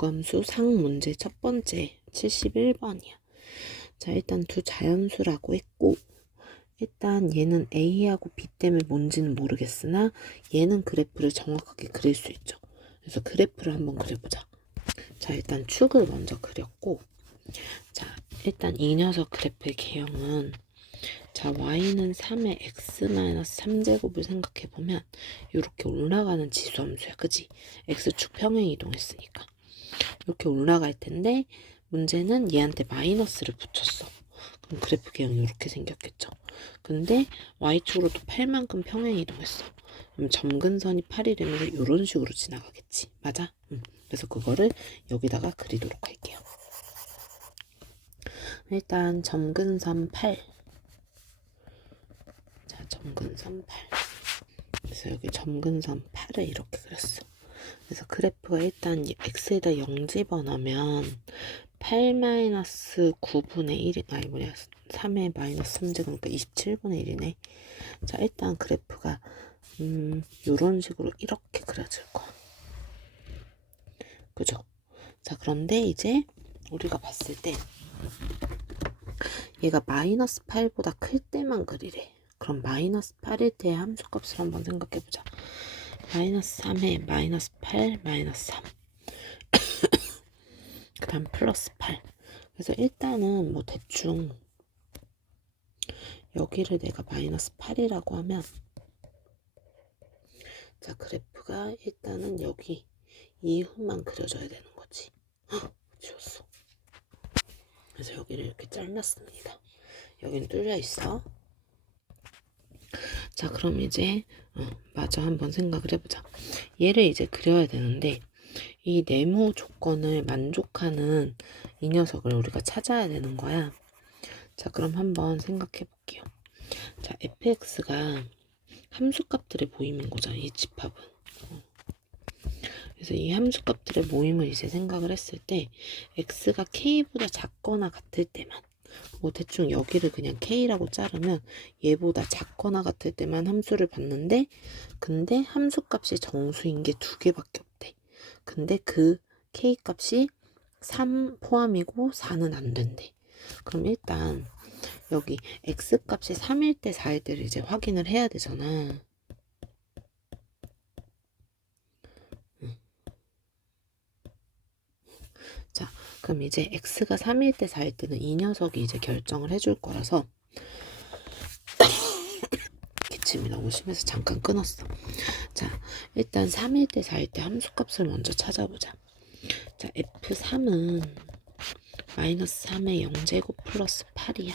국함수 상 문제 첫 번째 71번이야. 자, 일단 두 자연수라고 했고, 일단 얘는 A하고 B 때문에 뭔지는 모르겠으나 얘는 그래프를 정확하게 그릴 수 있죠. 그래서 그래프를 한번 그려보자. 자, 일단 축을 먼저 그렸고, 자, 일단 이 녀석 그래프의 개형은, 자, y는 3의 x-3제곱을 생각해보면 이렇게 올라가는 지수함수야. 그지? x축 평행 이동했으니까 이렇게 올라갈 텐데, 문제는 얘한테 마이너스를 붙였어. 그럼 그래프 개형이 이렇게 생겼겠죠. 근데 y축으로 또 8만큼 평행 이동했어. 그럼 점근선이 8이 되면서 이런 식으로 지나가겠지. 맞아? 그래서 그거를 여기다가 그리도록 할게요. 일단 점근선 8. 자, 점근선 8. 그래서 여기 점근선 8을 이렇게 그렸어. 그래서 그래프가 일단 x에다 0 집어넣으면 8-9분의 1이, 아니 뭐냐, 3의 마이너스 3제곱, 그러니까 27분의 1이네. 자, 일단 그래프가 요런 식으로 이렇게 그려질 거야. 그죠? 자, 그런데 이제 우리가 봤을 때 얘가 마이너스 8보다 클 때만 그리래. 그럼 마이너스 8일 때의 함수값을 한번 생각해보자. 마이너스 3에 마이너스 8, 마이너스 3. 그 다음 플러스 8. 그래서 일단은 뭐 대충 여기를 내가 마이너스 8이라고 하면, 자, 그래프가 일단은 여기 이후만 그려져야 되는 거지. 헉, 지웠어. 그래서 여기를 이렇게 잘랐습니다. 여긴 뚫려 있어. 자, 그럼 이제 마저 한번 생각을 해보자. 얘를 이제 그려야 되는데, 이 네모 조건을 만족하는 이 녀석을 우리가 찾아야 되는 거야. 자, 그럼 한번 생각해 볼게요. 자, fx가 함수값들의 모임인 거잖아, 이 집합은. 그래서 이 함수값들의 모임을 이제 생각을 했을 때, x가 k보다 작거나 같을 때만, 뭐 대충 여기를 그냥 k라고 자르면 얘보다 작거나 같을 때만 함수를 받는데, 근데 함수값이 정수인 게 두 개밖에 없대. 근데 그 k 값이 3 포함이고 4는 안 된대. 그럼 일단 여기 x값이 3일 때 4일 때를 이제 확인을 해야 되잖아. 자, 그럼 이제 x가 3일 때 4일 때는 이 녀석이 이제 결정을 해줄 거라서 기침이 너무 심해서 잠깐 끊었어. 자, 일단 3일 때 4일 때 함수값을 먼저 찾아보자. 자, f3은 마이너스 3의 0제곱 플러스 8이야.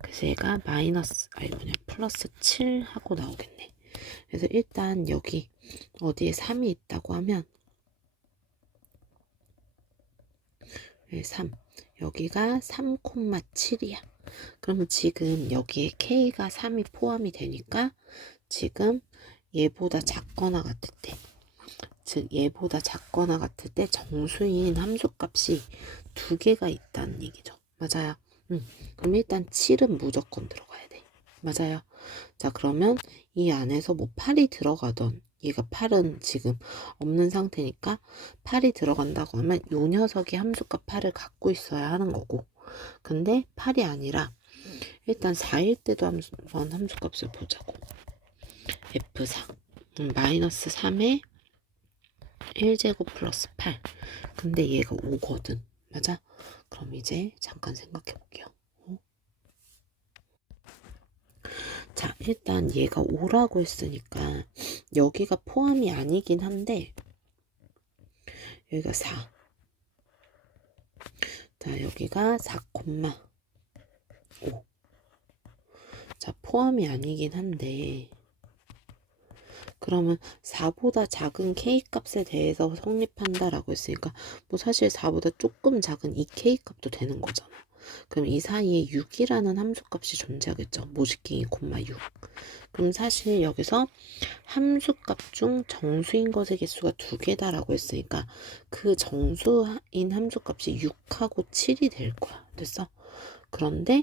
그래서 얘가 플러스 7 하고 나오겠네. 그래서 일단 여기 어디에 3이 있다고 하면 3, 여기가 3,7이야. 그러면 지금 여기에 k가 3이 포함이 되니까 지금 얘보다 작거나 같을 때, 즉 얘보다 작거나 같을 때 정수인 함수값이 두 개가 있다는 얘기죠. 맞아요. 그럼 일단 7은 무조건 들어가야 돼. 맞아요. 자, 그러면 이 안에서 뭐 8이 들어가던, 얘가 8은 지금 없는 상태니까 8이 들어간다고 하면 요 녀석이 함수값 8을 갖고 있어야 하는 거고, 근데 8이 아니라 일단 4일 때도 한번 함수값을 보자고. F4 마이너스 3에 1제곱 플러스 8. 근데 얘가 5거든. 맞아? 그럼 이제 잠깐 생각해 볼게요. 자, 일단 얘가 5라고 했으니까 여기가 포함이 아니긴 한데 여기가 4. 자, 여기가 4,5. 자, 포함이 아니긴 한데 그러면 4보다 작은 k값에 대해서 성립한다라고 했으니까 뭐 사실 4보다 조금 작은 이 k값도 되는 거잖아. 그럼 이 사이에 6이라는 함수값이 존재하겠죠. 모지킹이 콤마 6. 그럼 사실 여기서 함수값 중 정수인 것의 개수가 두 개다라고 했으니까 그 정수인 함수값이 6하고 7이 될 거야. 됐어? 그런데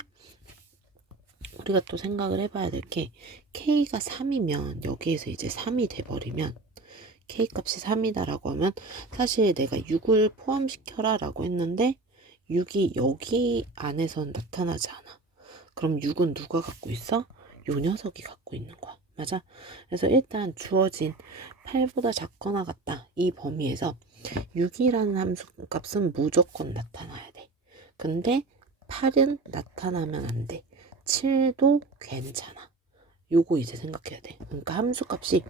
우리가 또 생각을 해봐야 될 게 k가 3이면 여기에서 이제 3이 돼버리면 K값이 3이다라고 하면 사실 내가 6을 포함시켜라 라고 했는데 6이 여기 안에선 나타나지 않아. 그럼 6은 누가 갖고 있어? 요 녀석이 갖고 있는 거야. 맞아? 그래서 일단 주어진 8보다 작거나 같다. 이 범위에서 6이라는 함수 값은 무조건 나타나야 돼. 근데 8은 나타나면 안 돼. 7도 괜찮아. 요거 이제 생각해야 돼. 그러니까 함수 값이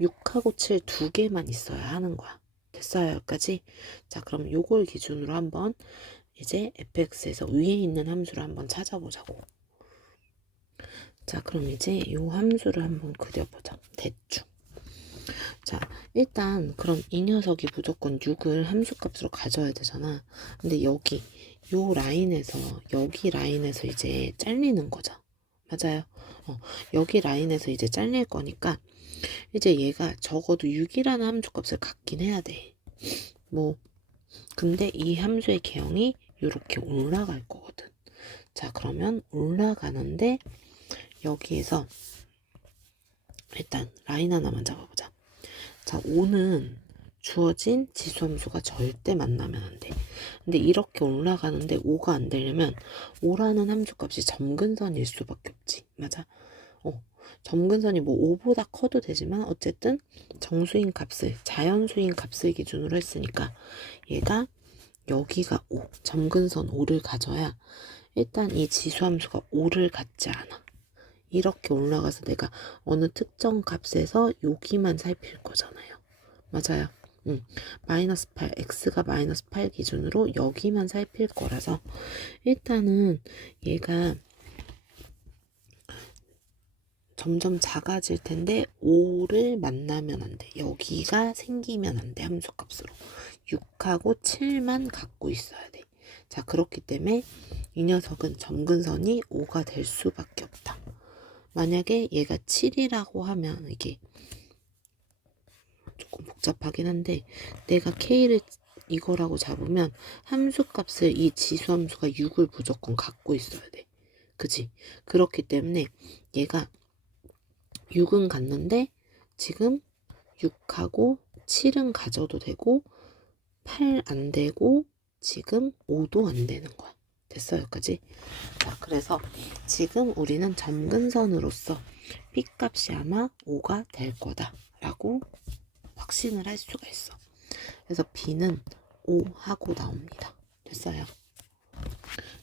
6하고 7 두 개만 있어야 하는 거야. 됐어요, 여기까지? 자, 그럼 요걸 기준으로 한번 이제 fx에서 위에 있는 함수를 한번 찾아보자고. 자, 그럼 이제 요 함수를 한번 그려보자. 대충. 자, 일단 그럼 이 녀석이 무조건 6을 함수값으로 가져야 되잖아. 근데 여기 요 라인에서 여기 라인에서 이제 잘리는 거죠. 맞아요. 여기 라인에서 이제 잘릴 거니까 이제 얘가 적어도 6이라는 함수값을 갖긴 해야 돼. 뭐 근데 이 함수의 개형이 이렇게 올라갈 거거든. 자, 그러면 올라가는데 여기에서 일단 라인 하나만 잡아보자. 자, 5는 주어진 지수함수가 절대 만나면 안 돼. 근데 이렇게 올라가는데 5가 안 되려면 5라는 함수값이 점근선일 수밖에 없지. 맞아? 점근선이 뭐 5보다 커도 되지만 어쨌든 정수인 값을, 자연수인 값을 기준으로 했으니까 얘가 여기가 5, 점근선 5를 가져야 일단 이 지수함수가 5를 갖지 않아. 이렇게 올라가서 내가 어느 특정 값에서 여기만 살필 거잖아요. 맞아요. 마이너스 8, x가 마이너스 8 기준으로 여기만 살필 거라서 일단은 얘가 점점 작아질 텐데 5를 만나면 안 돼. 여기가 생기면 안 돼. 함수값으로. 6하고 7만 갖고 있어야 돼. 자, 그렇기 때문에 이 녀석은 점근선이 5가 될 수밖에 없다. 만약에 얘가 7이라고 하면 이게 조금 복잡하긴 한데 내가 K를 이거라고 잡으면 함수값을 이 지수함수가 6을 무조건 갖고 있어야 돼. 그치? 그렇기 때문에 얘가 6은 갔는데 지금 6하고 7은 가져도 되고 8 안 되고 지금 5도 안 되는 거야. 됐어 여기까지? 자, 그래서 지금 우리는 점근선으로서 B값이 아마 5가 될 거다 라고 확신을 할 수가 있어. 그래서 B는 5 하고 나옵니다. 됐어요?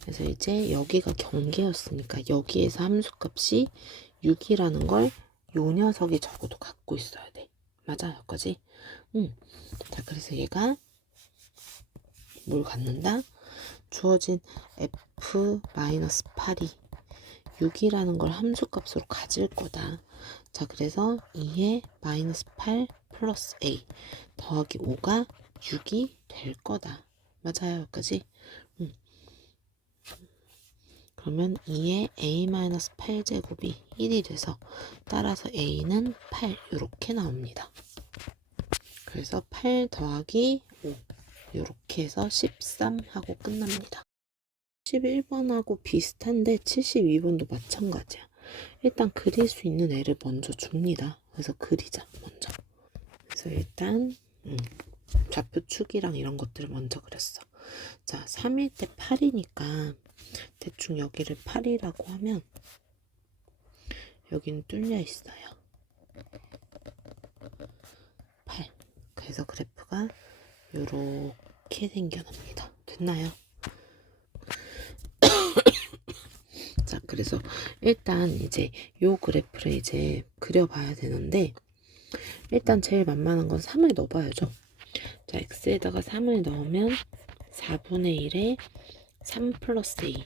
그래서 이제 여기가 경계였으니까 여기에서 함수값이 6이라는 걸 요 녀석이 적어도 갖고 있어야 돼. 맞아, 여기까지? 자, 그래서 얘가 뭘 갖는다? 주어진 f-8이 6이라는 걸 함수값으로 가질 거다. 자, 그래서 2에 마이너스 8 플러스 a 더하기 5가 6이 될 거다. 맞아요, 여기까지? 그러면 2에 a-8제곱이 1이 돼서 따라서 a는 8 이렇게 나옵니다. 그래서 8 더하기 5 이렇게 해서 13 하고 끝납니다. 71번하고 비슷한데 72번도 마찬가지야. 일단 그릴 수 있는 애를 먼저 줍니다. 그래서 그리자 먼저. 그래서 일단 좌표축이랑 이런 것들을 먼저 그렸어. 자, 3일 때 8이니까 대충 여기를 8이라고 하면 여기는 뚫려 있어요. 8. 그래서 그래프가 요렇게 생겨납니다. 됐나요? 자, 그래서 일단 이제 요 그래프를 이제 그려봐야 되는데 일단 제일 만만한 건 3을 넣어봐야죠. 자, x에다가 3을 넣으면 4분의 1에 3 플러스 a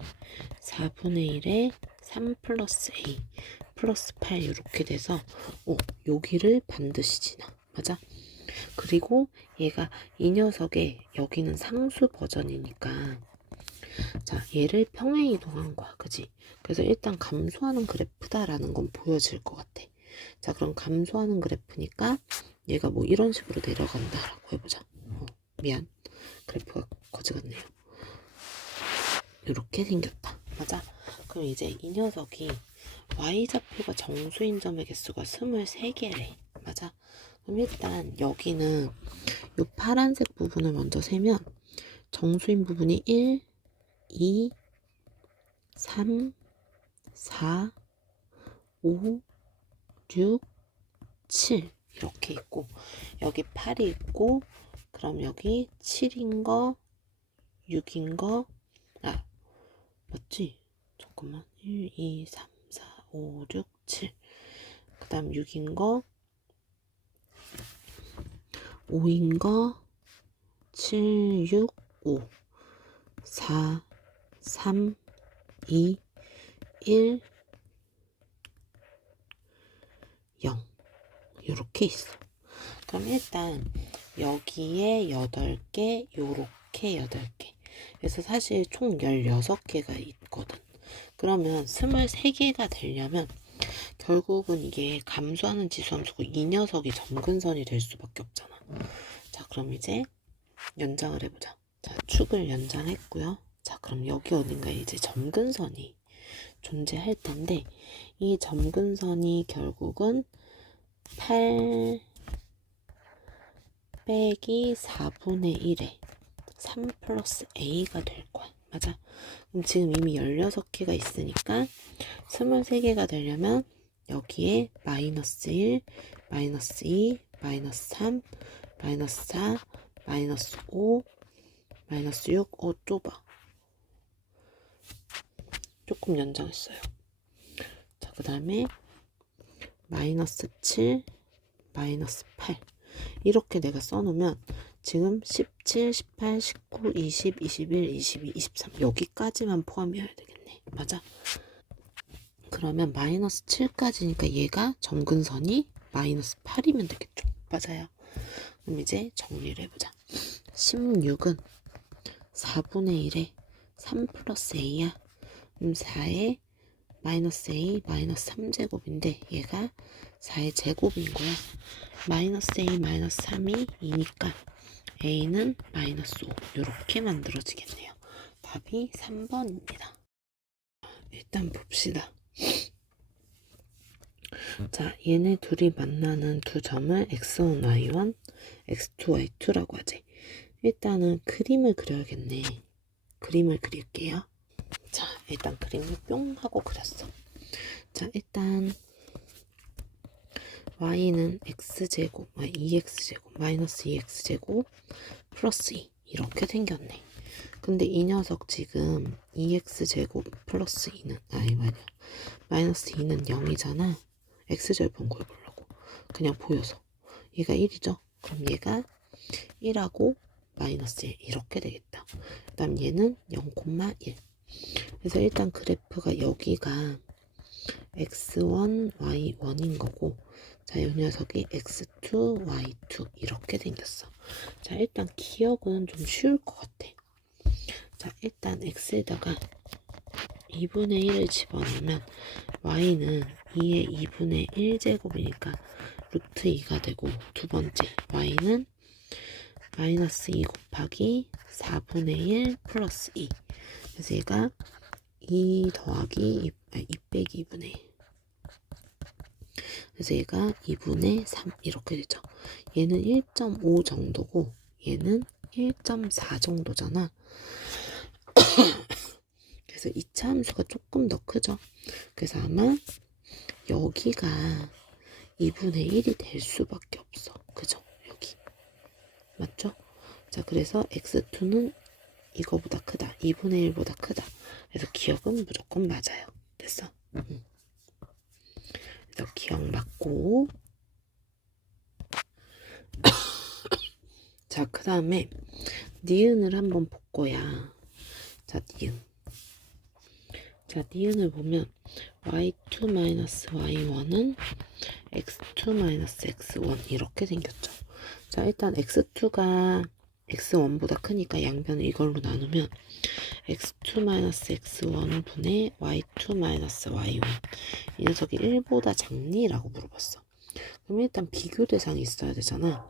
4분의 1에 3 플러스 a 플러스 8 이렇게 돼서 여기를 반드시 지나. 맞아? 그리고 얘가 이 녀석의 여기는 상수 버전이니까 자, 얘를 평행 이동한 거야. 그지? 그래서 일단 감소하는 그래프다라는 건 보여질 것 같아. 자, 그럼 감소하는 그래프니까 얘가 뭐 이런 식으로 내려간다라고 해보자. 미안. 그래프가 거지 같네요. 이렇게 생겼다. 맞아? 그럼 이제 이 녀석이 y좌표가 정수인 점의 개수가 23개래. 맞아? 그럼 일단 여기는 이 파란색 부분을 먼저 세면 정수인 부분이 1, 2, 3, 4, 5, 6, 7 이렇게 있고 여기 8이 있고 그럼 여기 7인 거 6인 거 맞지? 잠깐만 1, 2, 3, 4, 5, 6, 7 그 다음 6인 거 5인 거 7, 6, 5 4, 3, 2, 1, 0 이렇게 있어. 그럼 일단 여기에 8개 요렇게 8개 그래서 사실 총 16개가 있거든. 그러면 23개가 되려면 결국은 이게 감소하는 지수함수고 이 녀석이 점근선이 될 수밖에 없잖아. 자 그럼 이제 연장을 해보자. 자 축을 연장했고요. 자 그럼 여기 어딘가에 이제 점근선이 존재할 텐데 이 점근선이 결국은 8 빼기 4분의 1에 3 플러스 a가 될 거야. 맞아. 그럼 지금 이미 16개가 있으니까 23개가 되려면 여기에 마이너스 1, 마이너스 2, 마이너스 3, 마이너스 4, 마이너스 5, 마이너스 6, 좁아. 조금 연장했어요. 자, 그 다음에 마이너스 7, 마이너스 8 이렇게 내가 써놓으면 지금 17, 18, 19, 20, 21, 22, 23 여기까지만 포함이어야 되겠네. 맞아? 그러면 마이너스 7까지니까 얘가 점근선이 마이너스 8이면 되겠죠. 맞아요. 그럼 이제 정리를 해보자. 16은 4분의 1에 3 플러스 a야. 그럼 4에 마이너스 a 마이너스 3제곱인데 얘가 4의 제곱인 거야. 마이너스 a 마이너스 3이 2니까 a는 마이너스 5 이렇게 만들어지겠네요. 답이 3번입니다. 일단 봅시다. 자, 얘네 둘이 만나는 두 점을 x1, y1, x2, y2라고 하지. 일단은 그림을 그려야겠네. 그림을 그릴게요. 자, 일단 그림을 뿅 하고 그렸어. 자, 일단 y는 x제곱, 2x제곱, 마이너스 2x제곱, 플러스 2 이렇게 생겼네. 근데 이 녀석 지금 2x제곱 플러스 2는 말이야. 마이너스 2는 0이잖아. x제곱은 구해보려고. 그냥 보여서. 얘가 1이죠. 그럼 얘가 1하고 마이너스 1 이렇게 되겠다. 그 다음 얘는 0,1. 그래서 일단 그래프가 여기가 x1, y1인 거고 자, 이 녀석이 x2, y2 이렇게 생겼어. 자, 일단 기억은 좀 쉬울 것 같아. 자, 일단 x에다가 2분의 1을 집어넣으면 y는 2의 2분의 1제곱이니까 루트 2가 되고 두 번째 y는 마이너스 2 곱하기 4분의 1 플러스 2 그래서 얘가 2 더하기 2 빼기 2분의 1 그래서 얘가 2분의 3 이렇게 되죠. 얘는 1.5 정도고 얘는 1.4 정도잖아. 그래서 2차 함수가 조금 더 크죠. 그래서 아마 여기가 2분의 1이 될 수밖에 없어. 그죠? 여기. 맞죠? 자, 그래서 x2는 이거보다 크다. 2분의 1보다 크다. 그래서 기억은 무조건 맞아요. 됐어? 그래서 기억 맞고 자, 그 다음에 니은을 한번 볼 거야. 자, 니은. 자, 니은을 보면 y2-y1은 x2-x1 이렇게 생겼죠. 자, 일단 x2가 x1보다 크니까 양변을 이걸로 나누면 x2-x1 분의 y2-y1 이 녀석이 1보다 작니라고 물어봤어. 그럼 일단 비교 대상이 있어야 되잖아.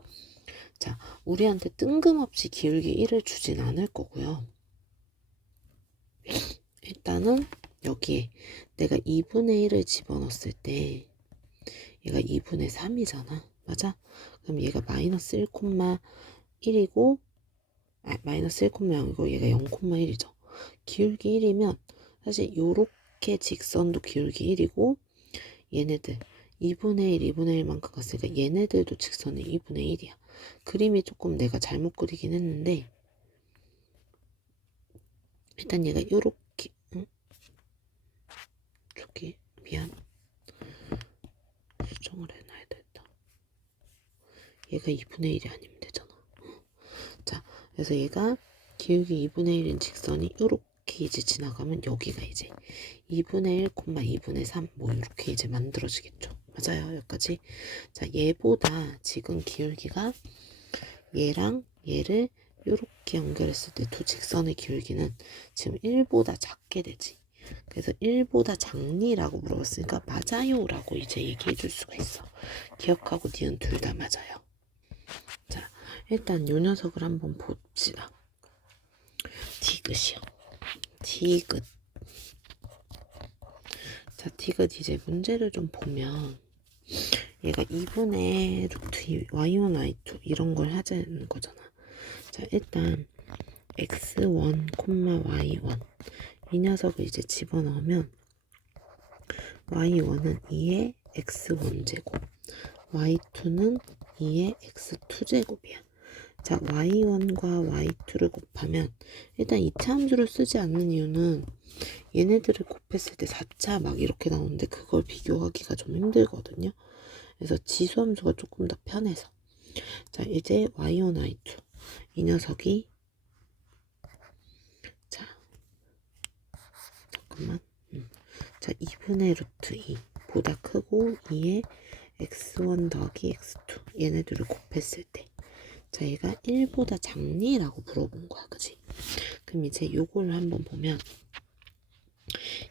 자, 우리한테 뜬금없이 기울기 1을 주진 않을 거고요. 일단은 여기에 내가 2분의 1을 집어넣었을 때 얘가 2분의 3이잖아. 맞아? 그럼 얘가 마이너스 1,1이고 마이너스 1,0이고 얘가 0,1이죠. 기울기 1이면 사실 요렇게 직선도 기울기 1이고 얘네들 2분의 1, 2분의 1만큼 갔으니까 얘네들도 직선이 2분의 1이야. 그림이 조금 내가 잘못 그리긴 했는데 일단 얘가 요렇게 저기 미안 수정을 해놔야 된다. 얘가 2분의 1이 아니면 되잖아. 자, 그래서 얘가 기울기 2분의 1인 직선이 요렇게 이제 지나가면 여기가 이제 2분의 1, 2분의 3 뭐 이렇게 이제 만들어지겠죠. 맞아요. 여기까지. 자, 얘보다 지금 기울기가 얘랑 얘를 요렇게 연결했을 때 두 직선의 기울기는 지금 1보다 작게 되지. 그래서 1보다 작니라고 물어봤으니까 맞아요 라고 이제 얘기해 줄 수가 있어. 기억하고 니은 둘 다 맞아요. 자, 일단 요 녀석을 한번 봅시다. 디귿이요. 디귿. 자, 디귿 이제 문제를 좀 보면 얘가 2분의 루트 y1, y2 이런 걸 하자는 거잖아. 자, 일단 x1, y1 이 녀석을 이제 집어넣으면 y1은 2의 x1제곱 y2는 2의 x2제곱이야. 자, y1과 y2를 곱하면 일단 2차 함수를 쓰지 않는 이유는 얘네들을 곱했을 때 4차 막 이렇게 나오는데 그걸 비교하기가 좀 힘들거든요. 그래서 지수함수가 조금 더 편해서. 자, 이제 y1, y2 이 녀석이 자, 잠깐만. 자, 2분의 루트 2 보다 크고 2의 x1 더하기 x2 얘네들을 곱했을 때 자, 얘가 1보다 작니라고 물어본 거야. 그치? 그럼 이제 요걸 한번 보면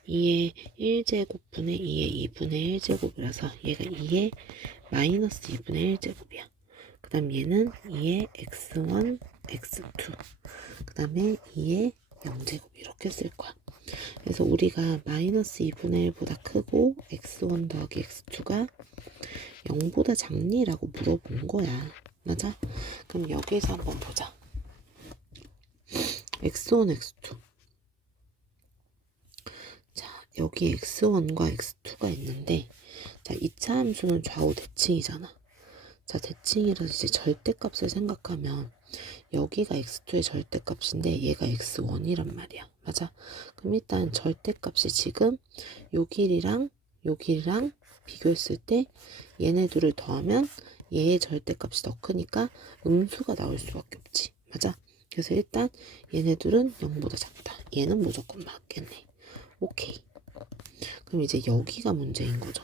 2의 1제곱분의 2의 2분의 1제곱이라서 얘가 2의 마이너스 2분의 1제곱이야. 그 다음 얘는 2의 x1, x2 그 다음에 2의 0제곱 이렇게 쓸 거야. 그래서 우리가 마이너스 2분의 1보다 크고 x1 더하기 x2가 0보다 작니라고 물어본 거야. 맞아? 그럼 여기에서 한번 보자. x1, x2 자, 여기 x1과 x2가 있는데 자, 2차 함수는 좌우 대칭이잖아. 자, 대칭이라서 이제 절대값을 생각하면 여기가 x2의 절대값인데 얘가 x1이란 말이야. 맞아? 그럼 일단 절대값이 지금 요 길이랑 요 길이랑 비교했을 때 얘네 둘을 더하면 얘의 절대값이 더 크니까 음수가 나올 수밖에 없지. 맞아? 그래서 일단 얘네 둘은 0보다 작다. 얘는 무조건 맞겠네. 오케이. 그럼 이제 여기가 문제인 거죠.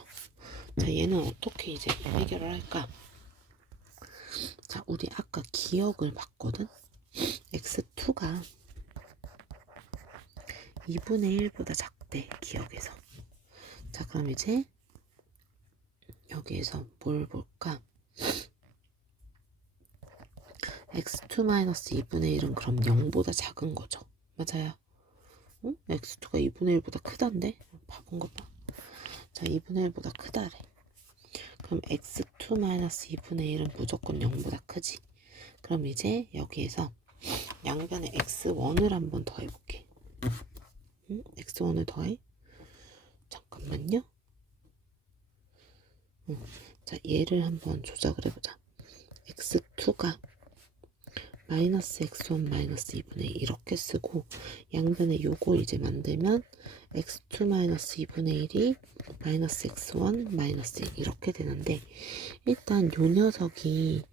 자, 얘는 어떻게 이제 해결을 할까? 자, 우리 아까 기억을 봤거든? x2가 2분의 1보다 작대, 기억에서. 자, 그럼 이제 여기에서 뭘 볼까? x2-2분의 1은 그럼 0보다 작은 거죠. 맞아요. 응? x2가 2분의 1보다 크단데? 바본가 봐. 자, 2분의 1보다 크다래. 그럼 x2-2분의 1은 무조건 0보다 크지. 그럼 이제 여기에서 양변에 x1을 한번 더해볼게. 응? x1을 더해. 잠깐만요. 응. 자, 얘를 한번 조작을 해보자. x2가 마이너스 x1 마이너스 2분의 2 이렇게 쓰고 양변에 요거 이제 만들면 x2 마이너스 2분의 1이 마이너스 x1 마이너스 1 이렇게 되는데 일단 요 녀석이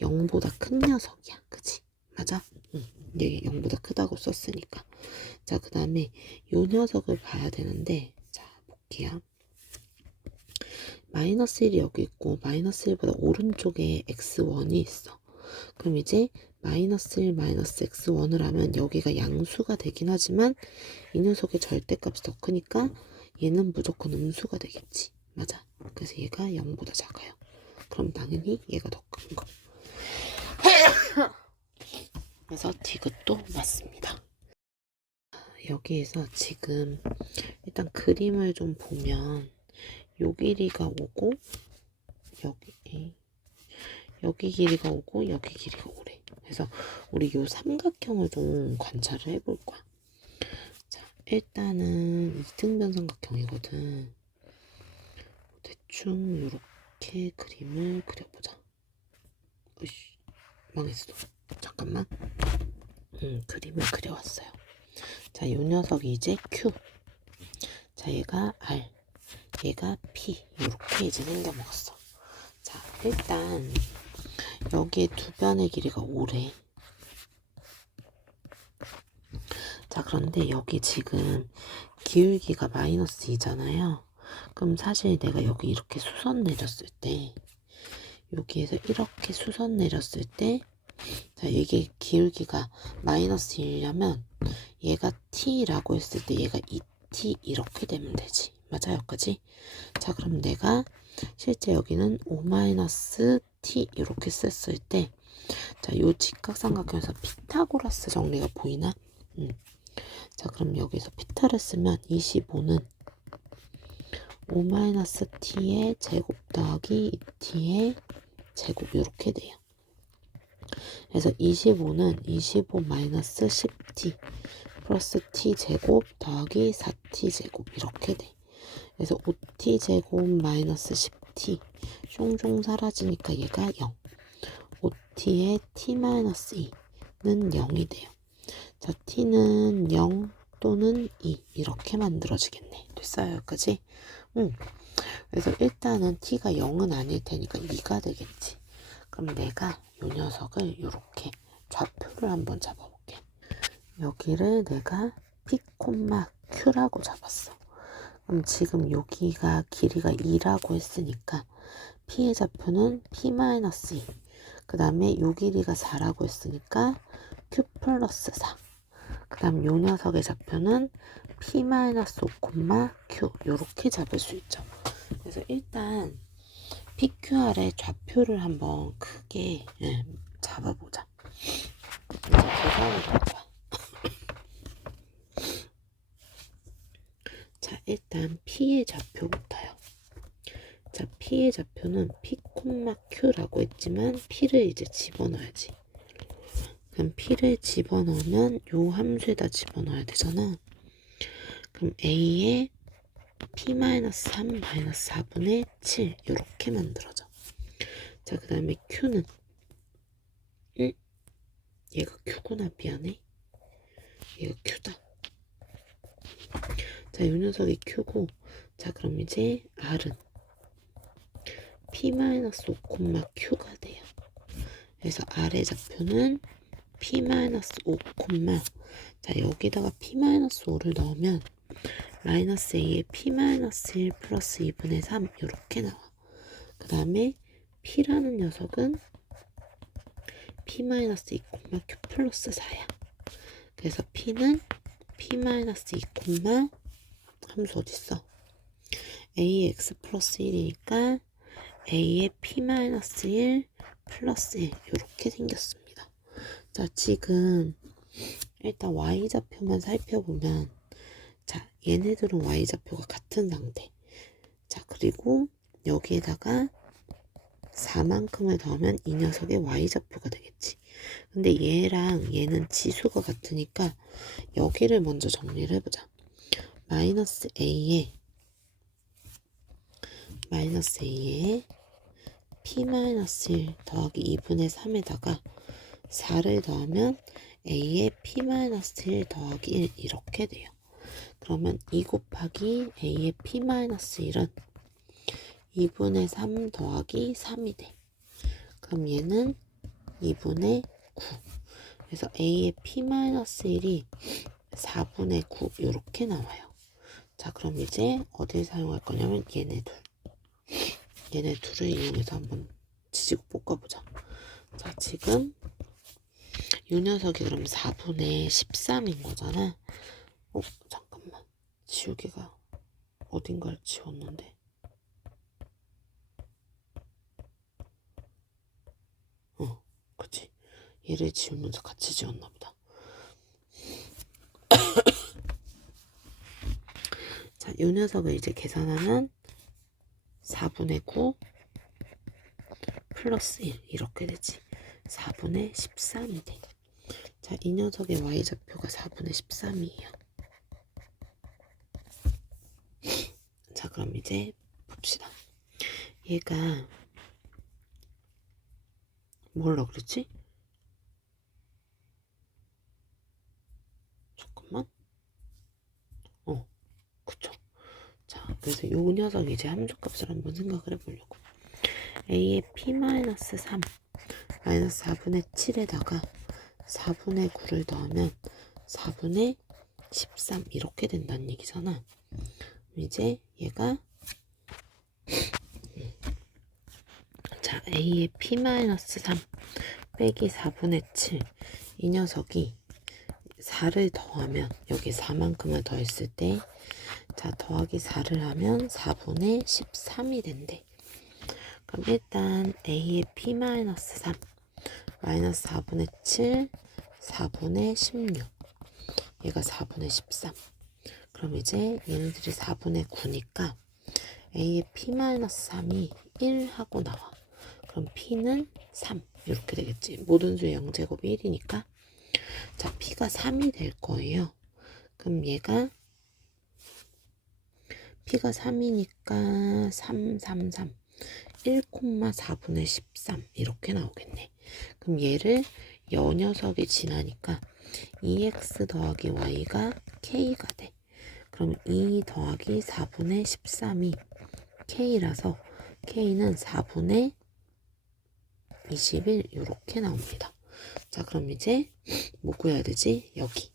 0보다 큰 녀석이야. 그치? 맞아? 응. 얘 0보다 크다고 썼으니까. 자, 그 다음에 요 녀석을 봐야 되는데 자, 볼게요. 마이너스 1이 여기 있고 마이너스 1보다 오른쪽에 x1이 있어. 그럼 이제 마이너스 1 마이너스 x1을 하면 여기가 양수가 되긴 하지만 이 녀석의 절대값이 더 크니까 얘는 무조건 음수가 되겠지. 맞아. 그래서 얘가 0보다 작아요. 그럼 당연히 얘가 더 큰 거. 그래서 디귿도 맞습니다. 여기에서 지금 일단 그림을 좀 보면 요 길이가 오고 여기 길이가 5고 여기 길이가 5래. 그래서 우리 요 삼각형을 좀 관찰을 해볼 거야. 자, 일단은 이등변 삼각형이거든. 대충 이렇게 그림을 그려보자. 으이씨, 망했어. 잠깐만. 그림을 그려왔어요. 자, 요 녀석이 이제 Q. 자, 얘가 R. 얘가 P. 이렇게 이제 생겨먹었어. 자, 일단 여기에 두 변의 길이가 5래. 자, 그런데 여기 지금 기울기가 마이너스 2잖아요. 그럼 사실 내가 여기 이렇게 수선 내렸을 때, 여기에서 이렇게 수선 내렸을 때, 자, 이게 기울기가 마이너스 1이려면 얘가 t라고 했을 때 얘가 2t 이렇게 되면 되지. 맞아요, 여기까지? 자, 그럼 내가 실제 여기는 5-t 이렇게 썼을 때, 자, 요 직각삼각형에서 피타고라스 정리가 보이나? 자, 그럼 여기서 피타를 쓰면 25는 5-t의 제곱 더하기 2t의 제곱 이렇게 돼요. 그래서 25는 25-10t 플러스 t 제곱 더하기 4t 제곱 이렇게 돼. 그래서 5t 제곱 마이너스 10t 숑숑 사라지니까 얘가 0. 5t의 t-2는 0이 돼요. 자, t는 0 또는 2 이렇게 만들어지겠네. 됐어요, 여기까지? 그래서 일단은 t가 0은 아닐 테니까 2가 되겠지. 그럼 내가 이 녀석을 이렇게 좌표를 한번 잡아볼게. 여기를 내가 P, Q라고 잡았어. 그럼 지금 여기가 길이가 2라고 했으니까 P의 좌표는 P-2. 그 다음에 요 길이가 4라고 했으니까 Q 플러스 4. 그 다음 요 녀석의 좌표는 P-5, Q 요렇게 잡을 수 있죠. 그래서 일단 PQR의 좌표를 한번 크게 잡아보자. 이제 계산을 해봐. 자, 일단 P의 좌표부터요. 자, P의 좌표는 P, Q라고 했지만 P를 이제 집어넣어야지. 그럼 P를 집어넣으면 요 함수에다 집어넣어야 되잖아. 그럼 A에 P-3 4분의 7 이렇게 만들어져. 자, 그 다음에 Q는 얘가 Q구나. 미안해. 얘가 Q다. 자, 요 녀석이 Q고, 자, 그럼 이제 R은 P-5, Q가 돼요. 그래서 R의 좌표는 P-5, 자, 여기다가 P-5를 넣으면 마이너스 A에 P-1 플러스 2분의 3 이렇게 나와. 그 다음에 P라는 녀석은 P-2, Q 플러스 4야. 그래서 P는 P-2, 함수 어딨어? A의 X 플러스 1이니까 A의 P-1 플러스 1 이렇게 생겼습니다. 자, 지금 일단 Y좌표만 살펴보면, 자, 얘네들은 Y좌표가 같은 상태. 자, 그리고 여기에다가 4만큼을 더하면 이 녀석의 Y좌표가 되겠지. 근데 얘랑 얘는 지수가 같으니까 여기를 먼저 정리를 해보자. 마이너스 A에 P-1 더하기 2분의 3에다가 4를 더하면 A에 P-1 더하기 1 이렇게 돼요. 그러면 2 곱하기 A의 P-1은 2분의 3 더하기 3이 돼. 그럼 얘는 2분의 9. 그래서 A의 P-1이 4분의 9 이렇게 나와요. 자, 그럼 이제 어딜 사용할 거냐면 얘네 둘을 이용해서 한번 지지고 볶아보자. 자, 지금 이 녀석이 그럼 4분의 13인 거잖아. 잠깐만. 지우개가 어딘가를 지웠는데. 그치. 얘를 지우면서 같이 지웠나 보다. 자, 이 녀석을 이제 계산하면 4분의 9 플러스 1 이렇게 되지. 4분의 13이 돼. 자, 이 녀석의 y좌표가 4분의 13이에요. 자, 그럼 이제 봅시다. 얘가 뭐라 그랬지? 잠깐만. 그쵸. 자, 그래서 요 녀석 이제 함수값을 한번 생각을 해보려고. a의 p-3 마이너스 4분의 7에다가 4분의 9를 넣으면 4분의 13 이렇게 된다는 얘기잖아. 이제 얘가 자, a의 p-3 빼기 4분의 7 이 녀석이 4를 더하면 여기 4만큼을 더했을 때 자, 더하기 4를 하면 4분의 13이 된대. 그럼 일단 a의 p-3 마이너스 4분의 7 4분의 16 얘가 4분의 13 그럼 이제 얘네들이 4분의 9니까 a의 p-3이 1 하고 나와. 그럼 p는 3 이렇게 되겠지. 모든 수의 0제곱이 1이니까 자, p가 3이 될 거예요. 그럼 얘가 p가 3이니까 3, 3, 3 1,4분의 13 이렇게 나오겠네. 그럼 얘를 여 녀석이 지나니까 2x 더하기 y가 k가 돼. 그럼 2 더하기 4분의 13이 k라서 k는 4분의 21 이렇게 나옵니다. 자, 그럼 이제 뭐 구해야 되지? 여기.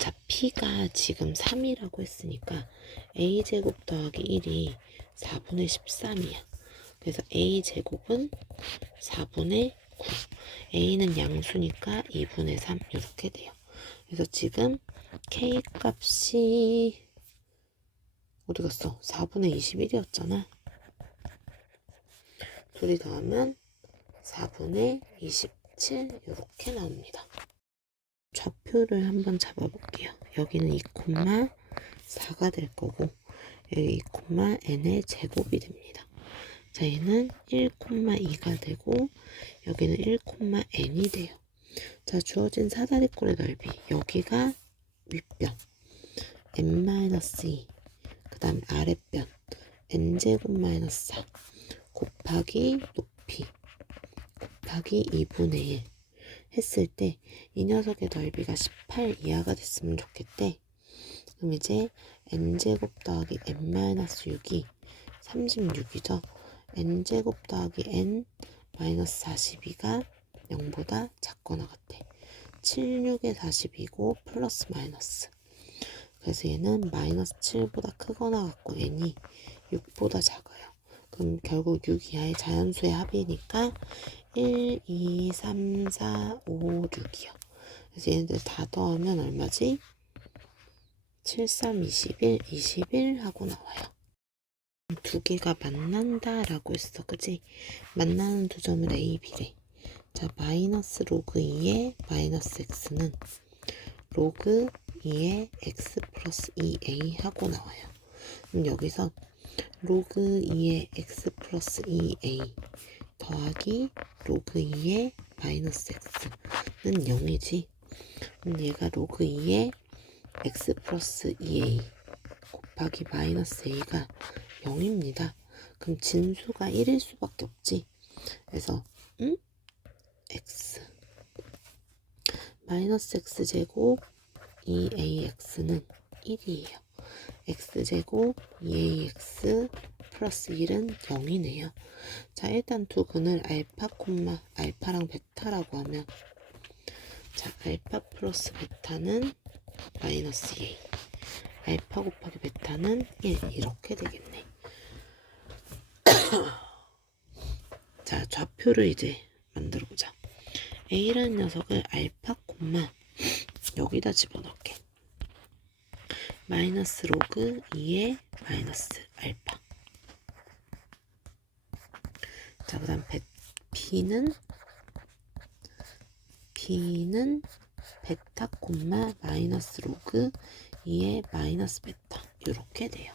자, p가 지금 3이라고 했으니까 a제곱 더하기 1이 4분의 13이야. 그래서 a제곱은 4분의 9. a는 양수니까 2분의 3 이렇게 돼요. 그래서 지금 k 값이 어디 갔어? 4분의 21이었잖아. 둘이 더하면 4분의 27 이렇게 나옵니다. 좌표를 한번 잡아볼게요. 여기는 2,4가 될 거고 여기 2,n의 제곱이 됩니다. 자, 얘는 1,2가 되고 여기는 1,n이 돼요. 자, 주어진 사다리꼴의 넓이 여기가 윗변 n-2 그 다음에 아랫변 n제곱 마이너스 4 곱하기 높이 곱하기 2분의 1 했을 때 이 녀석의 넓이가 18 이하가 됐으면 좋겠대. 그럼 이제 n제곱 더하기 n-6이 36이죠. n제곱 더하기 n 마이너스 42가 0보다 작거나 같아. 76의 42고 플러스 마이너스. 그래서 얘는 마이너스 7보다 크거나 같고 n이 6보다 작아요. 그럼 결국 6 이하의 자연수의 합이니까 1, 2, 3, 4, 5, 6이요. 그래서 얘네들 다 더하면 얼마지? 7, 3, 21, 21 하고 나와요. 두 개가 만난다 라고 했어. 그치? 만나는 두 점을 A, B래. 자, 마이너스 로그 2의 마이너스 x는 로그 2의 x 플러스 2a 하고 나와요. 그럼 여기서 로그 2의 x 플러스 2a 더하기 로그 2의 마이너스 x는 0이지. 그럼 얘가 로그 2의 x 플러스 2a 곱하기 마이너스 a가 0입니다. 그럼 진수가 1일 수밖에 없지. 그래서 x 마이너스 x제곱 2ax는 1이에요. x제곱 2ax 플러스 1은 0이네요. 자, 일단 두 근을 알파, 알파랑 베타라고 하면 자, 알파 플러스 베타는 마이너스 2a 알파 곱하기 베타는 1 이렇게 되겠네. 자, 좌표를 이제 만들어보자. a라는 녀석을 알파 콤마 여기다 집어넣을게. 마이너스 로그 2의 마이너스 알파. 자, 그 다음 b는 베타 콤마 마이너스 로그 2의 마이너스 베타 이렇게 돼요.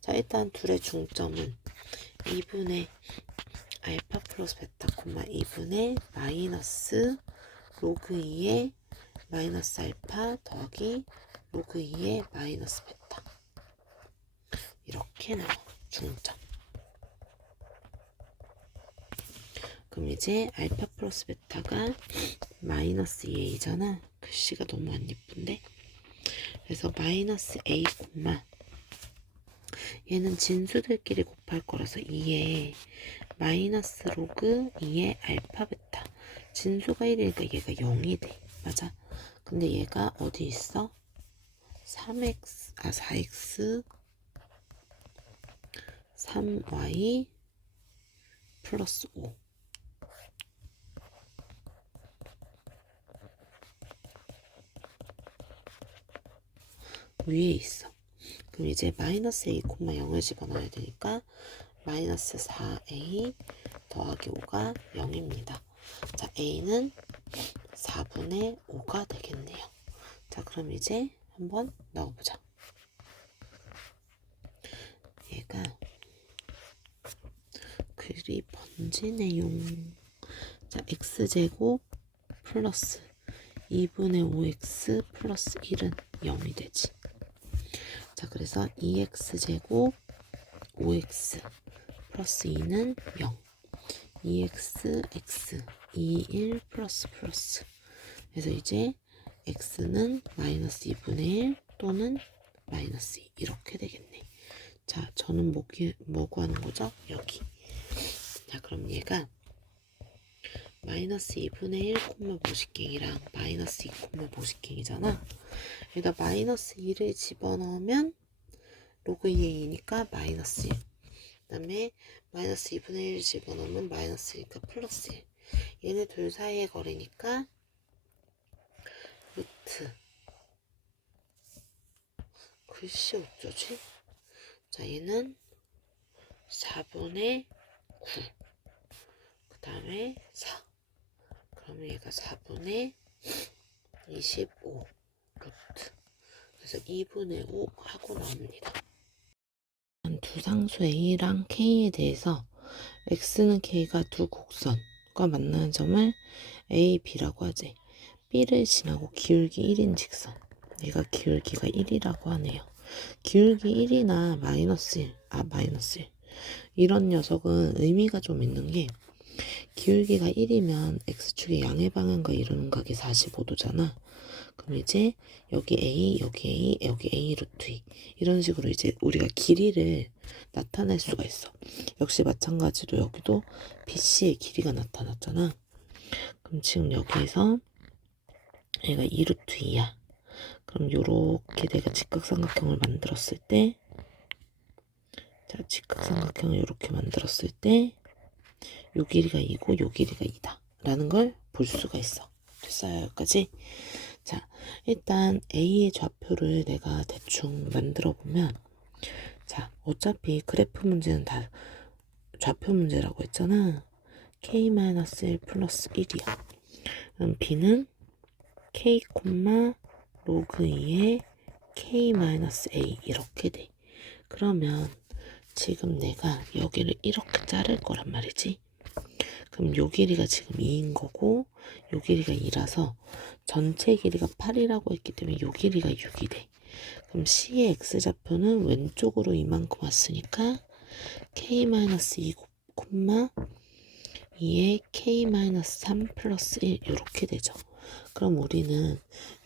자, 일단 둘의 중점은 2분의 알파 플러스 베타 콤마 2분의 마이너스 로그 2의 마이너스 알파 더하기 로그 2의 마이너스 베타. 이렇게 나와. 중점. 그럼 이제 알파 플러스 베타가 마이너스 2a잖아. 글씨가 너무 안 예쁜데. 그래서 마이너스 a 콤마 얘는 진수들끼리 곱할 거라서 2에 마이너스 로그 2의 알파 베타. 진수가 1이니까 얘가 0이 돼. 맞아. 근데 얘가 어디 있어? 4x 3y 플러스 5. 위에 있어. 그럼 이제 마이너스 a, 0을 집어넣어야 되니까 마이너스 4a 더하기 5가 0입니다. 자, a는 4분의 5가 되겠네요. 자, 그럼 이제 한번 넣어보자. 얘가 글이 번지네요. 자, x제곱 플러스 2분의 5x 플러스 1은 0이 되지. 자, 그래서 2x제곱 5x 플러스 2는 0. 2x, x, 2, 1 플러스. 그래서 이제 x는 마이너스 2분의 1 또는 마이너스 2 이렇게 되겠네. 자, 저는 뭐 구하는 거죠? 여기. 자, 그럼 얘가 마이너스 2분의 1 콤마 모식갱이랑 마이너스 2 콤마 모식갱이잖아. 여기다 마이너스 2를 집어넣으면 로그 2의 2니까 마이너스 1. 그 다음에 마이너스 2분의 1을 집어넣으면 마이너스 1이니까 플러스 1. 얘네 둘 사이의 거리니까 루트. 글씨 어쩌지? 자, 얘는 4분의 9. 그 다음에 4. 그러면 얘가 4분의 25 루트. 그래서 2분의 5 하고 나옵니다. 두 상수 a랑 k에 대해서 x는 k가 두 곡선과 만나는 점을 a, b라고 하지. b를 지나고 기울기 1인 직선. 얘가 기울기가 1이라고 하네요. 기울기 1이나 마이너스 1, 마이너스 1. 이런 녀석은 의미가 좀 있는 게 기울기가 1이면 x축의 양의 방향과 이루는 각이 45도잖아. 그럼 이제 여기 a, 여기 a, 여기 a 루트 2 이런 식으로 이제 우리가 길이를 나타낼 수가 있어. 역시 마찬가지로 여기도 BC의 길이가 나타났잖아. 그럼 지금 여기에서 얘가 2 루트 2야. 그럼 요렇게 내가 직각삼각형을 만들었을 때, 자, 직각삼각형을 요렇게 만들었을 때 요 길이가 2고 요 길이가 2다 라는 걸 볼 수가 있어. 됐어요, 여기까지? 자, 일단 A의 좌표를 내가 대충 만들어 보면, 자, 어차피 그래프 문제는 다 좌표 문제라고 했잖아. K-1 플러스 1이야. 그럼 B는 K, 로그 2의 K-A 이렇게 돼. 그러면 지금 내가 여기를 이렇게 자를 거란 말이지. 그럼 요 길이가 지금 2인 거고 요 길이가 2라서 전체 길이가 8이라고 했기 때문에 요 길이가 6이 돼. 그럼 C의 X좌표는 왼쪽으로 이만큼 왔으니까 K-2, 2의 K-3 플러스 1 이렇게 되죠. 그럼 우리는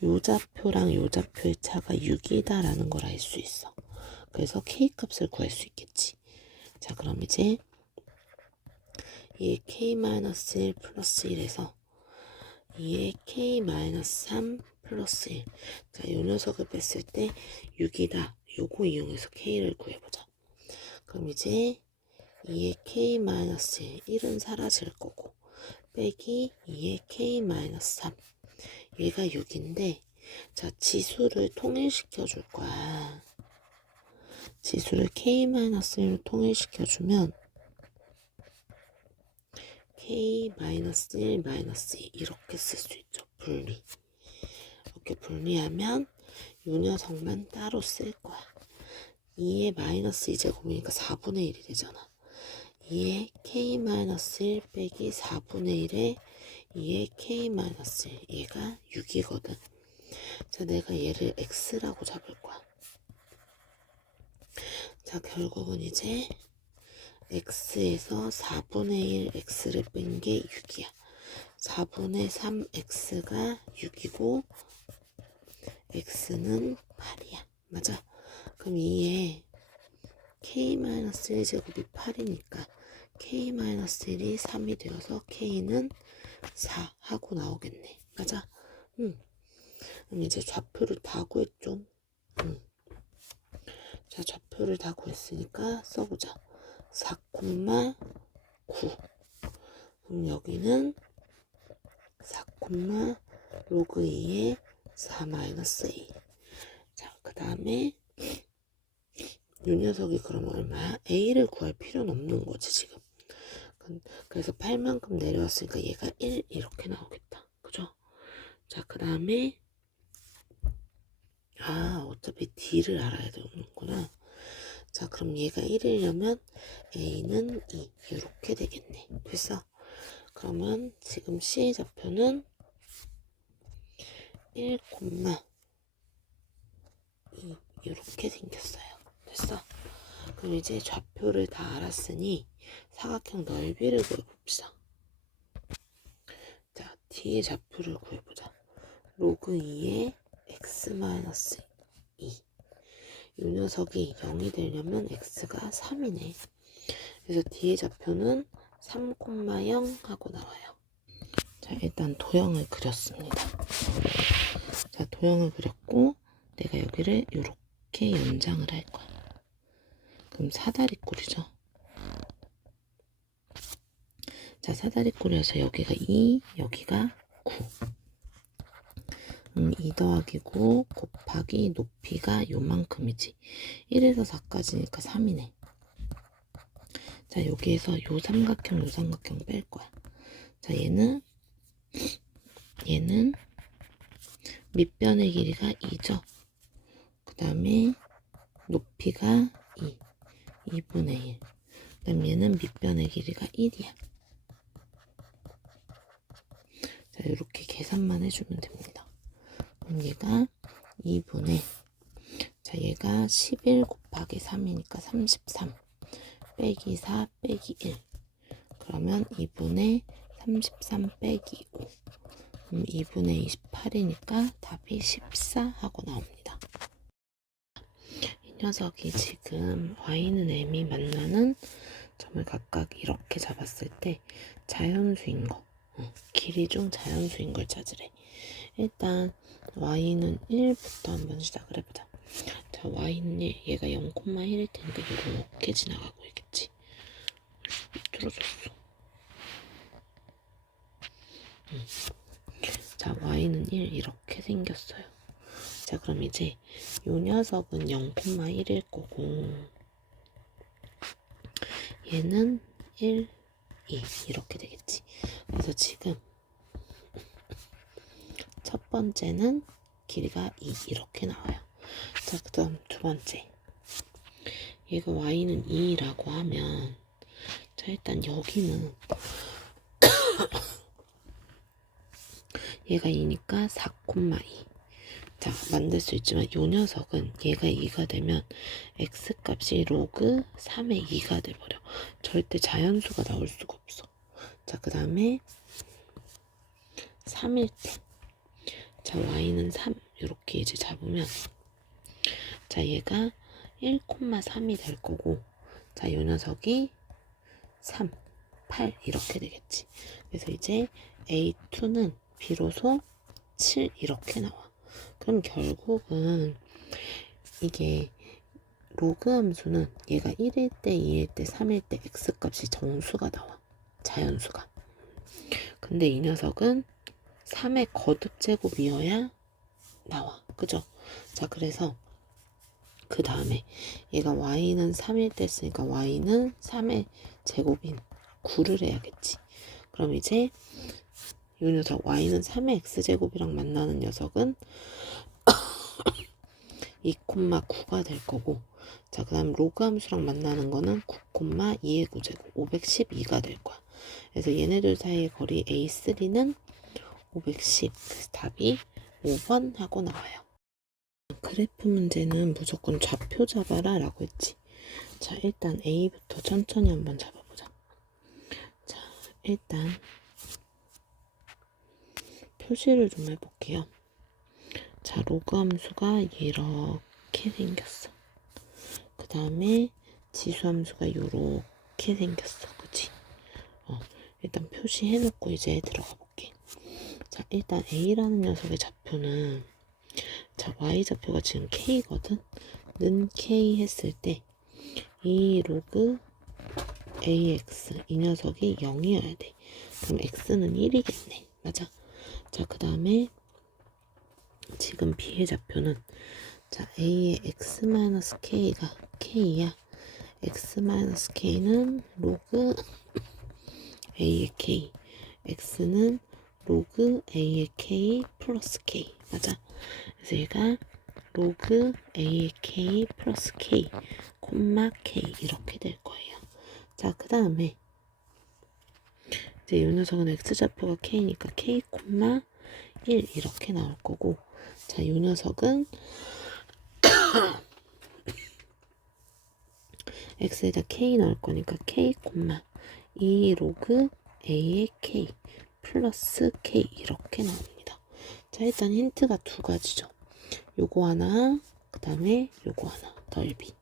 요 좌표랑 요 좌표의 차가 6이다 라는 걸 알 수 있어. 그래서 K 값을 구할 수 있겠지. 자, 그럼 이제 이 K-1 플러스 1에서 2의 K-3 플러스 1. 자, 요 녀석을 뺐을 때 6이다. 요거 이용해서 K를 구해보자. 그럼 이제 2의 K-1, 1은 사라질 거고 빼기 2의 K-3. 얘가 6인데 자, 지수를 통일시켜 줄 거야. 지수를 K-1로 통일시켜주면 K-1, -2 이렇게 쓸 수 있죠. 분리. 이렇게 분리하면 요 녀석만 따로 쓸 거야. 2의 마이너스 2제곱이니까 4분의 1이 되잖아. 2의 k-1 빼기 4분의 1의 2의 k-1 얘가 6이거든. 자, 내가 얘를 x라고 잡을 거야. 자, 결국은 이제 x에서 4분의 1 x를 뺀 게 6이야. 4분의 3 x가 6이고 x는 8이야. 맞아? 그럼 2에 k-1제곱이 8이니까 k-1이 3이 되어서 k는 4 하고 나오겠네. 맞아? 응. 그럼 이제 좌표를 다 구했죠. 응. 자, 좌표를 다 구했으니까 써보자. 4,9. 그럼 여기는 4, 로그 2의 4 마이너스 a. 자, 그 다음에 이 녀석이 그럼 얼마야? a를 구할 필요는 없는 거지 지금. 그래서 8만큼 내려왔으니까 얘가 1 이렇게 나오겠다. 그죠? 자, 그 다음에 어차피 d를 알아야 되는구나. 자, 그럼 얘가 1이려면 a는 2 이렇게 되겠네. 됐어? 그러면 지금 C의 좌표는 1, 2 이렇게 생겼어요. 됐어? 그럼 이제 좌표를 다 알았으니 사각형 넓이를 구해봅시다. 자, D의 좌표를 구해보자. 로그 2의 x-2. 이 녀석이 0이 되려면 x가 3이네. 그래서 D의 좌표는 3,0 하고 나와요. 자, 일단 도형을 그렸습니다. 자, 도형을 그렸고 내가 여기를 이렇게 연장을 할 거야. 그럼 사다리꼴이죠. 자, 사다리꼴이어서 여기가 2, 여기가 9. 2 더하기 9 곱하기 높이가 요만큼이지. 1에서 4까지니까 3이네. 자, 여기에서 요 삼각형 뺄 거야. 자, 얘는 밑변의 길이가 2죠. 그 다음에 높이가 2분의 1. 그 다음 얘는 밑변의 길이가 1이야. 자, 이렇게 계산만 해주면 됩니다. 그럼 얘가 2분의, 자, 얘가 11 곱하기 3이니까 33 빼기 4 빼기 1. 그러면 2분의 33 빼기 5. 2분의 28이니까 답이 14 하고 나옵니다. 이 녀석이 지금 y는 m이 만나는 점을 각각 이렇게 잡았을 때 자연수인 거, 길이 중 자연수인 걸 찾으래. 일단 y는 1부터 한번 시작을 해보자. 자, y는 1, 얘가 0,1일 테니까 이렇게 지나가고 있겠지. 들어줬어. 자, y는 1 이렇게 생겼어요. 자, 그럼 이제 이 녀석은 0,1일 거고 얘는 1, 2 이렇게 되겠지. 그래서 지금 첫 번째는 길이가 2 이렇게 나와요. 자, 그 다음 두 번째, 얘가 y는 2라고 하면, 자, 일단 여기는 얘가 2니까 4,2. 자, 만들 수 있지만 이 녀석은 얘가 2가 되면 x값이 로그 3의 2가 돼버려. 절대 자연수가 나올 수가 없어. 자, 그 다음에 3일 때, 자, y는 3 이렇게 이제 잡으면, 자, 얘가 1,3이 될 거고, 자, 이 녀석이 3, 8 이렇게 되겠지. 그래서 이제 A2는 비로소 7 이렇게 나와. 그럼 결국은 이게 로그 함수는 얘가 1일 때, 2일 때, 3일 때 x값이 정수가 나와. 자연수가. 근데 이 녀석은 3의 거듭제곱이어야 나와. 그죠? 자, 그래서 그 다음에 얘가 y는 3일 때 했으니까 y는 3의 제곱인 9를 해야겠지. 그럼 이제 이 녀석 y는 3의 x제곱이랑 만나는 녀석은 2,9가 될 거고, 자, 그 다음 로그 함수랑 만나는 거는 9,2의 9제곱 512가 될 거야. 그래서 얘네들 사이의 거리 A3는 510. 그래서 답이 5번 하고 나와요. 그래프 문제는 무조건 좌표 잡아라 라고 했지. 자, 일단 A부터 천천히 한번 잡아보자. 자, 일단 표시를 좀 해볼게요. 자, 로그 함수가 이렇게 생겼어. 그 다음에 지수 함수가 이렇게 생겼어. 그치? 일단 표시해놓고 이제 들어가 볼게. 자, 일단 A라는 녀석의 좌표는, 자, Y좌표가 지금 K거든? 는 K 했을 때, 이 로그 AX, 이 녀석이 0이어야 돼. 그럼 X는 1이겠네. 맞아. 자, 그 다음에 지금 B의 좌표는, 자, A의 X-K가 K야. X-K는 로그 A의 K, X는 로그 A의 K 플러스 K. 맞아. 그래서 얘가 로그 A의 K 플러스 K, 콤마 K 이렇게 될 거예요. 자, 그 다음에 이제 이 녀석은 X좌표가 K니까 K, 1 이렇게 나올 거고, 자, 이 녀석은 X에다 K 넣을 거니까 K, 2 로그 A의 K 플러스 K 이렇게 나옵니다. 자, 일단 힌트가 두 가지죠. 요거 하나, 그 다음에 요거 하나. 넓이.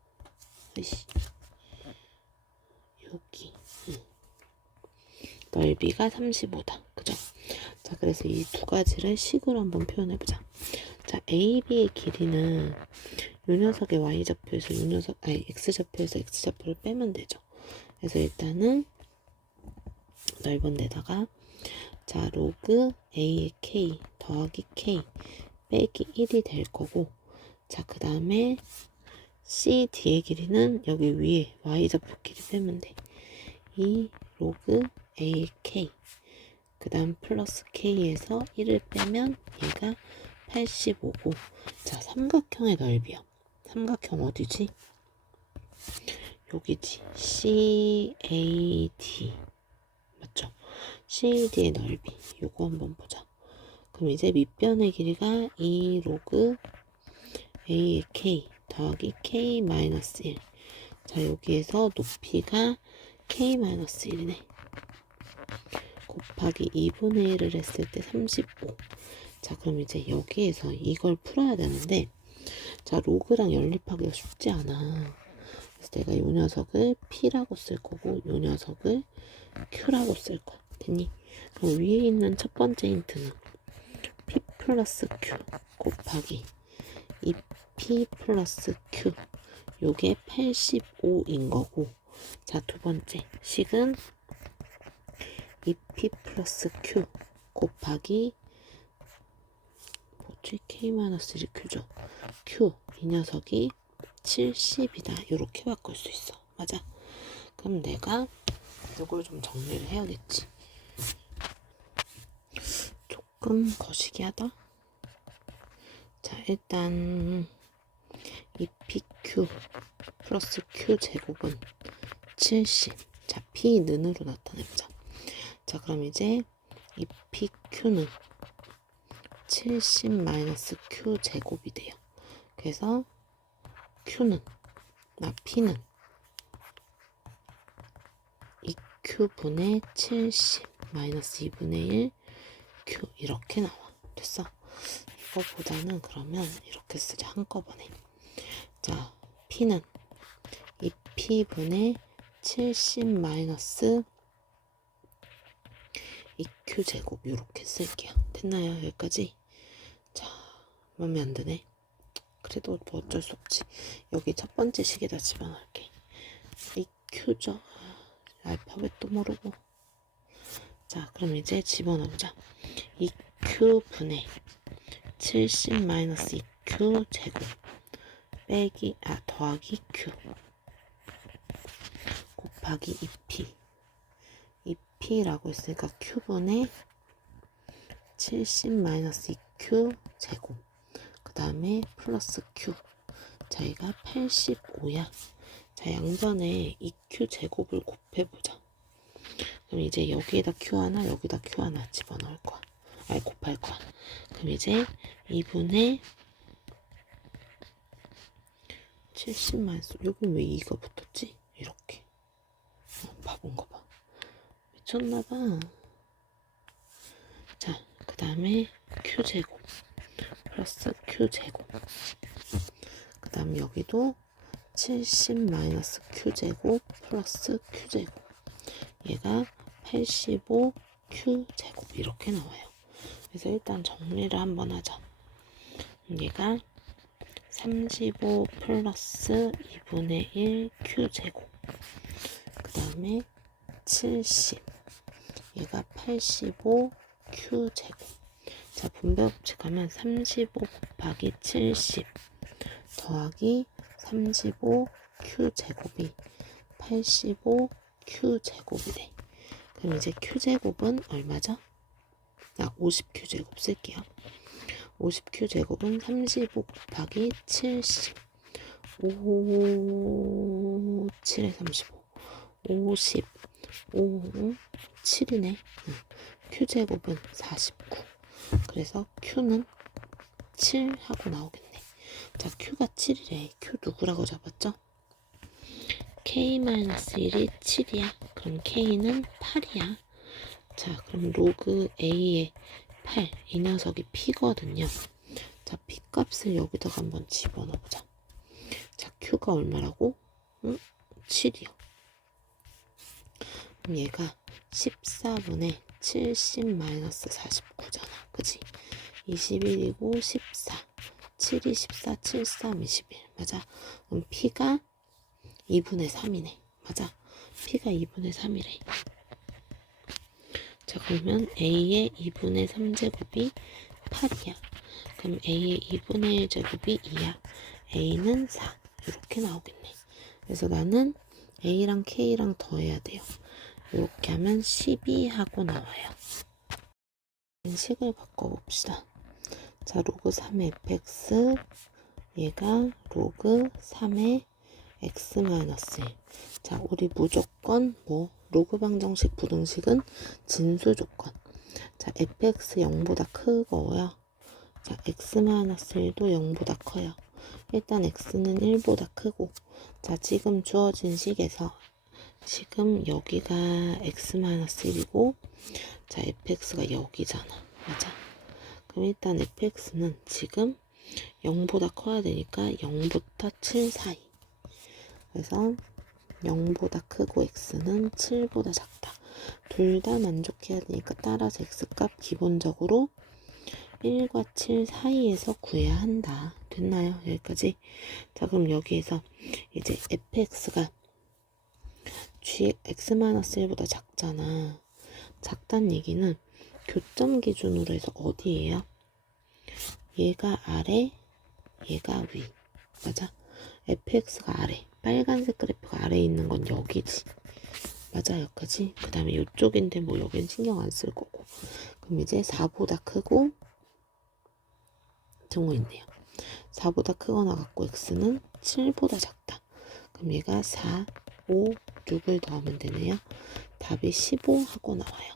여기. 넓이가 35다. 그죠? 자, 그래서 이 두 가지를 식으로 한번 표현해보자. 자, AB의 길이는 요 녀석의 Y좌표에서 요 녀석, 아니, X좌표에서 X좌표를 빼면 되죠. 그래서 일단은 넓은 데다가, 자, 로그 A의 K 더하기 K 빼기 1이 될 거고, 자, 그 다음에 CD의 길이는 여기 위에 Y좌표 길이 빼면 돼. 이 로그 A의 K, 그 다음 플러스 K에서 1을 빼면 얘가 85고, 자, 삼각형의 넓이요. 삼각형 어디지? 여기지. CAD. 맞죠? CAD의 넓이. 요거 한번 보자. 그럼 이제 밑변의 길이가 2 로그 A의 K 더하기 K-1. 자, 여기에서 높이가 K-1이네. 곱하기 2분의 1을 했을 때 35. 자, 그럼 이제 여기에서 이걸 풀어야 되는데, 자, 로그랑 연립하기가 쉽지 않아. 그래서 내가 요 녀석을 P라고 쓸 거고, 요 녀석을 Q라고 쓸 거야. 됐니? 그럼 위에 있는 첫 번째 힌트는 P 플러스 Q 곱하기 2P 플러스 Q. 요게 85인 거고, 자, 두 번째 식은 2P 플러스 Q 곱하기 뭐지? K-1Q죠. Q, 이 녀석이 70이다. 이렇게 바꿀 수 있어. 맞아. 그럼 내가 이걸 좀 정리를 해야겠지. 조금 거시기하다. 자, 일단 2PQ 플러스 Q 제곱은 70. 자, P 는으로 나타내보자. 자, 그럼 이제 2PQ는 70 마이너스 Q 제곱이 돼요. 그래서 P는 2Q분의 70 마이너스 2분의 1 Q 이렇게 나와. 됐어? 이거보다는 그러면 이렇게 쓰자. 한꺼번에. 자, P는 2P분의 70 마이너스 2Q 제곱 이렇게 쓸게요. 됐나요? 여기까지? 자, 마음에 안 드네. 그래도 뭐 어쩔 수 없지. 여기 첫 번째 식에다 집어넣을게. 2Q죠. 알파벳도 모르고. 자, 그럼 이제 집어넣자. 2Q분의 70 마이너스 2Q 제곱 빼기 더하기 Q 곱하기 2P라고 했으니까 Q분의 70 마이너스 2Q 제곱 그 다음에 플러스 Q. 자, 얘가 85야. 자, 양변에 2q 제곱을 곱해보자. 그럼 이제 여기에다 q 하나, 여기다 q 하나 집어넣을 거야. 아니, 곱할 거야. 그럼 이제 2분의 70-, 여기 왜 2가 붙었지? 이렇게. 바본가 봐. 미쳤나봐. 자, 그 다음에 q제곱 플러스 q제곱. 그 다음 여기도 70-q제곱 플러스 q제곱. 얘가 85q제곱 이렇게 나와요. 그래서 일단 정리를 한번 하자. 얘가 35 플러스 2분의 1 q제곱. 그 다음에 70. 얘가 85 q제곱. 자, 분배 법칙하면 35 곱하기 70 더하기 35 q제곱이 85 q제곱이래. 그럼 이제 q제곱은 얼마죠? 50q제곱 쓸게요. 50q제곱은 35 곱하기 70 5, 7에 35 50 5, 7이네. q제곱은 49. 그래서 q는 7 하고 나오겠네. 자, q가 7이래. q 누구라고 잡았죠? k-1이 7이야. 그럼 k는 8이야. 자, 그럼 로그 a의 8, 이 녀석이 p거든요. 자, p 값을 여기다가 한번 집어넣어보자. 자, q가 얼마라고? 7이요. 그럼 얘가 14분의 70-49잖아. 그치? 21이고 14. 7이 14, 7, 3, 21. 맞아. 그럼 p가 2분의 3이네. 맞아. p가 2분의 3이래. 자, 그러면 a의 2분의 3제곱이 8이야. 그럼 a의 2분의 1제곱이 2야. a는 4. 이렇게 나오겠네. 그래서 나는 a랑 k랑 더해야 돼요. 이렇게 하면 12 하고 나와요. 식을 바꿔봅시다. 자, 로그 3의 fx, 얘가 로그 3의 x-1. 자, 우리 무조건 로그 방정식 부등식은 진수 조건. 자, fx 0보다 크고요. 자, x-1도 0보다 커요. 일단 x는 1보다 크고. 자, 지금 주어진 식에서 지금 여기가 x-1이고 자, fx가 여기잖아. 맞아. 그럼 일단 fx는 지금 0보다 커야 되니까 0부터 7 사이. 그래서 0보다 크고 x는 7보다 작다. 둘 다 만족해야 되니까 따라서 x값 기본적으로 1과 7 사이에서 구해야 한다. 됐나요? 여기까지. 자, 그럼 여기에서 이제 fx가 x-1보다 작잖아. 작다는 얘기는 교점 기준으로 해서 어디예요? 얘가 아래, 얘가 위. 맞아? fx가 아래. 빨간색 그래프가 아래에 있는 건 여기지. 맞아, 여기까지. 그 다음에 이쪽인데 뭐 여긴 신경 안 쓸 거고. 그럼 이제 4보다 크고 등호 있네요. 4보다 크거나 같고 x는 7보다 작다. 그럼 얘가 4, 5, 6을 더하면 되네요. 답이 15 하고 나와요.